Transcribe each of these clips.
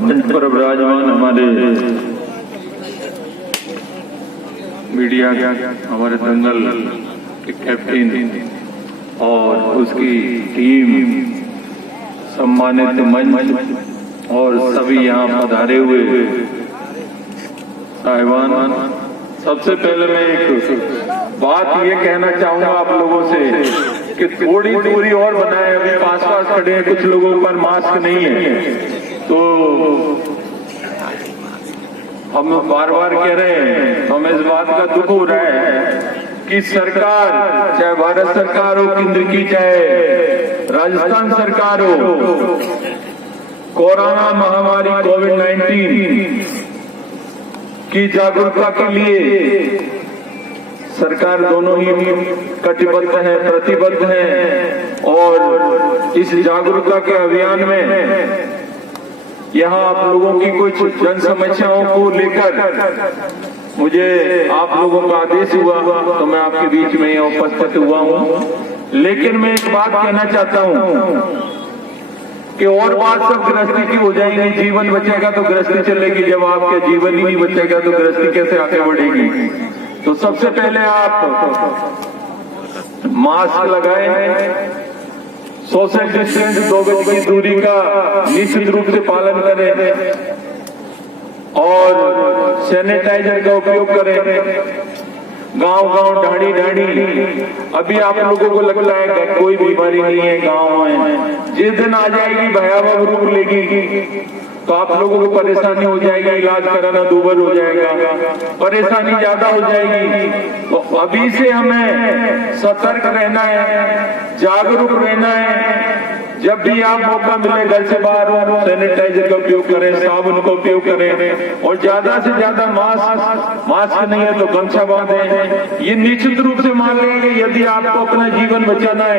मंच पर विराजमान हमारे मीडिया हमारे दंगल के कैप्टन और उसकी टीम, सम्मानित मंच और सभी यहाँ पधारे हुए साहिबान, सबसे पहले मैं एक बात ये कहना चाहूंगा आप लोगों से कि थोड़ी दूरी और बनाए। अभी पास पास खड़े हैं, कुछ लोगों पर मास्क नहीं है, तो हम बार बार कह रहे हैं, तो हमें इस बात का दुख हो रहा है कि सरकार, चाहे भारत सरकार हो केंद्र की, चाहे राजस्थान सरकार हो, कोरोना महामारी कोविड-19 की जागरूकता के लिए सरकार दोनों ही कटिबद्ध है, प्रतिबद्ध है। और इस जागरूकता के अभियान में यहाँ आप लोगों की कुछ जन समस्याओं को लेकर मुझे आप लोगों का आदेश हुआ तो मैं आपके बीच में यहाँ उपस्थित हुआ हूँ। लेकिन मैं एक बात कहना चाहता हूँ कि और बात सब गृहस्थी की हो जाएगी। जीवन बचेगा तो गृहस्थी चलेगी, जब आपका जीवन ही नहीं बचेगा तो गृहस्थी कैसे आगे बढ़ेगी। तो सबसे पहले आप मास्क लगाएं, सोशल डिस्टेंस 2 गज की दूरी का निश्चित रूप से पालन करें और सैनिटाइजर का उपयोग करें। गांव ढाणी अभी आप लोगों को लगता है कि कोई बीमारी नहीं है गांव में, जिस दिन आ जाएगी भयावह रूप लेगी तो आप लोगों को परेशानी हो जाएगी, इलाज कराना दूभर हो जाएगा, परेशानी ज्यादा हो जाएगी। तो अभी से हमें सतर्क रहना है, जागरूक रहना है। जब भी आप मौका मिले घर से बाहर हो, सैनिटाइजर का उपयोग करें, साबुन का उपयोग करें और ज्यादा से ज्यादा मास्क नहीं है तो गमछा बांधें। ये निश्चित रूप से मान लें कि यदि आपको अपना जीवन बचाना है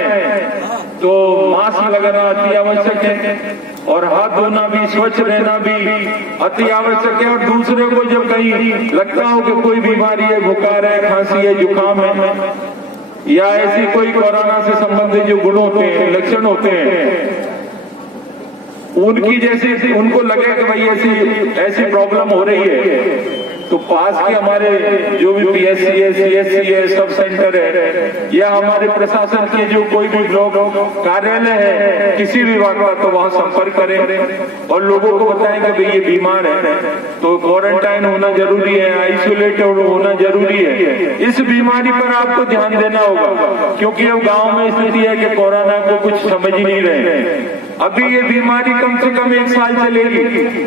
तो मास्क लगाना अति आवश्यक है और हाथ धोना भी, स्वच्छ रहना भी अति आवश्यक है। और दूसरे को जब कहीं लगता हो कि कोई बीमारी है, बुखार है, खांसी है, जुकाम है या ऐसी कोई कोरोना से संबंधित जो गुण होते हैं, लक्षण होते हैं, उनकी जैसे उनको लगे कि भाई ऐसी प्रॉब्लम हो रही है तो पास के हमारे जो भी पीएचसी है, सीएचसी है, सब सेंटर है या हमारे प्रशासन के जो कोई भी ब्लॉक कार्यालय है किसी भी विभाग का, तो वहां संपर्क करें और लोगों को बताएं कि भाई ये बीमार है तो क्वारंटाइन होना जरूरी है, आइसोलेटेड होना जरूरी है। इस बीमारी पर आपको ध्यान देना होगा क्योंकि अब गांव में स्थिति है कि कोरोना को कुछ समझ ही नहीं रहे। अभी ये बीमारी कम से कम 1 साल चलेगी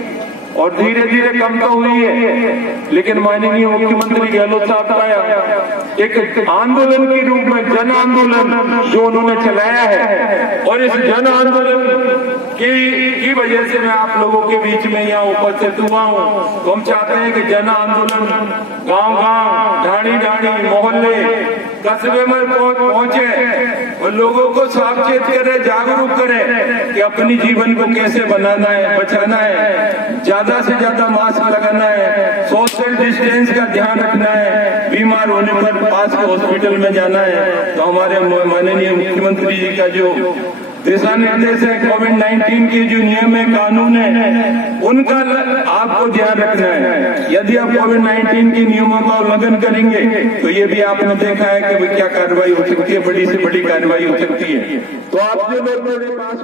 और धीरे धीरे कम तो हुई है, लेकिन माननीय मुख्यमंत्री गहलोत साहब का एक आंदोलन के रूप में जन आंदोलन जो उन्होंने चलाया है और इस जन आंदोलन की वजह से मैं आप लोगों के बीच में यहाँ उपस्थित हुआ हूँ। तो हम चाहते हैं कि जन आंदोलन गांव ढाणी मोहल्ले कस्बे में पहुंचे और लोगों को सावचेत करें, जागरूक करें कि अपनी जीवन को कैसे बनाना है, बचाना है, ज्यादा से ज्यादा मास्क लगाना है, सोशल डिस्टेंस का ध्यान रखना है, बीमार होने पर पास के हॉस्पिटल में जाना है। तो हमारे माननीय मुख्यमंत्री जी का जो दिशा निर्देश है, कोविड-19 के जो नियम है, कानून है, उनका आपको ध्यान रखना है। यदि आप कोविड-19 के नियमों का उल्लंघन करेंगे तो ये भी आपने देखा है कि क्या कार्रवाई हो सकती है, बड़ी से बड़ी कार्रवाई हो सकती है। तो आप जो लोग मेरे पास